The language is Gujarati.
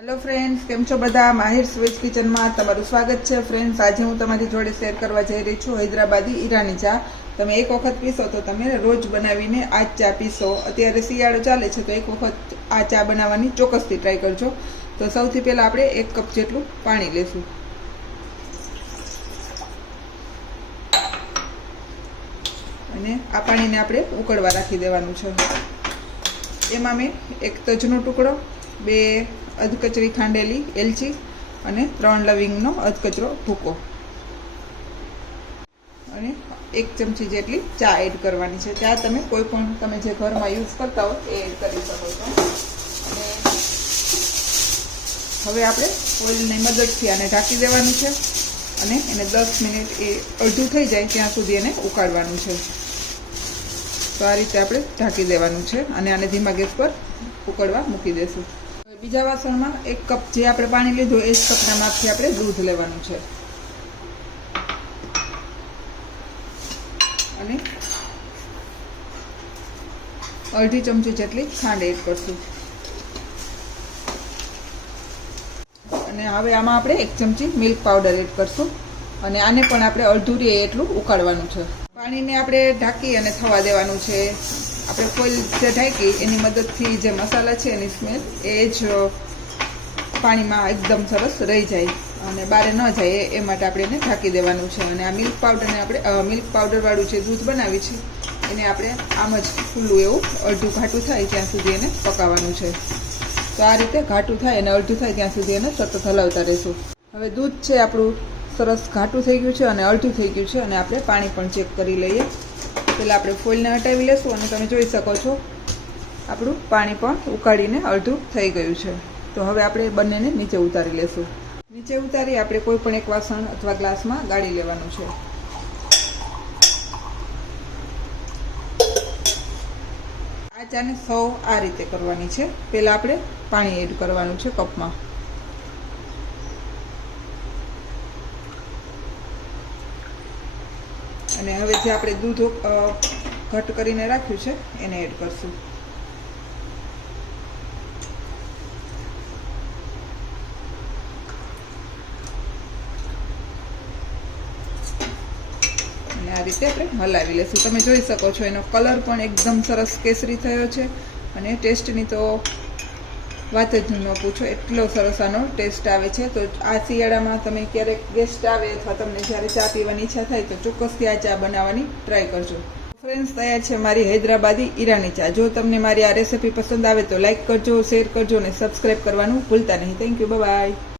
हेलो फ्रेंड्स, केम छो बधा? माहिर स्वीट किचन में तमारुं स्वागत है। फ्रेंड्स, आज हूँ तमारी जोड़े शेर करवा जई रही छूं हैदराबादी ईरानी चा। तमे एक वखत पीसो तो तमे रोज बनावीने आ चा पीसो। अत्यारे शियाळो चाले छे तो एक वखत आ चा बनाववानी चोक्कसथी ट्राय करजो। तो सौथी पहेला आपणे 1 कप जेटलुं पाणी लेशुं। अने आ पाणीने आपणे उकळवा राखी देवानुं छे। एमां मैं 1 तजनो टुकड़ो, 2 अधकचरी खांडेली एलची અને 3 લવિંગનો અધકચરો ભૂકો અને 1 ચમચી જેટલી ચા એડ કરવાની છે। ચા તમે કોઈ પણ તમે જે ઘરમાં યુઝ કરતા હો એ એડ કરી શકો છો। અને હવે આપણે ઓઇલની મદદથી આને ઢાંકી દેવાનું છે અને એને 10 મિનિટ એ અડધું થઈ જાય ત્યાં સુધી એને ઉકાળવાનું છે। તો આ રીતે આપણે ઢાંકી દેવાનું છે અને આને ધીમા ગેસ પર ઉકળવા મૂકી દેશું। बीजा वासण में 1 कप जे आपणे पाणी लीधुं ए ज कपना मापथी आपणे दूध लेवानुं छे अने अर्धी चमची जेटली खांड एड करशुं। अने हवे आमां आपणे 1 चमची मिल्क पाउडर एड करशुं अने आने पण आपणे अडधुं रे एटलुं उकाळवानुं छे। पाणीने आपणे ढांकी अने थवा देवानुं छे। આપણે ફોઇલ જે ઢાંકી એની મદદથી જે મસાલા છે એની સ્મેલ એ જ પાણીમાં એકદમ સરસ રહી જાય અને બહાર ન જાય એ માટે આપણે એને ઢાંકી દેવાનું છે। અને આ મિલ્ક પાવડરને આપણે મિલ્ક પાવડરવાળું જે દૂધ બનાવી છે એને આપણે આમ જ ખુલ્લું એવું અડધું ઘાટું થાય ત્યાં સુધી એને પકાવવાનું છે। તો આ રીતે ઘાટું થાય અને અડધું થાય ત્યાં સુધી એને સતત હલાવતા રહીશું। હવે દૂધ છે આપણું સરસ ઘાટું થઈ ગયું છે અને અડધું થઈ ગયું છે અને આપણે પાણી પણ ચેક કરી લઈએ। पहला આપણે ફોઇલને હટાવી લેશું અને તમે જોઈ શકો છો આપણું પાણી પણ ઉકાળીને અડધું થઈ ગયું છે। તો હવે આપણે બંનેને નીચે ઉતારી લેશું। નીચે ઉતારી આપણે કોઈ પણ એક વાસણ અથવા ગ્લાસમાં ગાળી લેવાનું છે। આ ચાને સૌ આ રીતે કરવાની છે। પહેલા આપણે પાણી એડ કરવાનું છે કપમાં અને હવે જે આપણે દૂધ ઘટ કરીને રાખ્યું છે એને એડ કરશું। અને આ રીતે આપણે હલાવી લેશું। તમે જોઈ શકો છો એનો કલર પણ એકદમ સરસ કેસરી થયો છે અને ટેસ્ટની તો વાત જ ન પૂછો, એટલો સરસ આનો ટેસ્ટ આવે છે। તો આ શિયાળામાં તમે ક્યારેક ગેસ્ટ આવે અથવા તમને જ્યારે ચા પીવાની ઈચ્છા થાય તો ચોક્કસથી આ ચા બનાવવાની ટ્રાય કરજો। ફ્રેન્ડ્સ, તૈયાર છે મારી હૈદરાબાદી ઈરાની ચા। જો તમને મારી આ રેસિપી પસંદ આવે તો લાઈક કરજો, શેર કરજો અને સબસ્ક્રાઈબ કરવાનું ભૂલતા નહીં। Thank you, bye bye.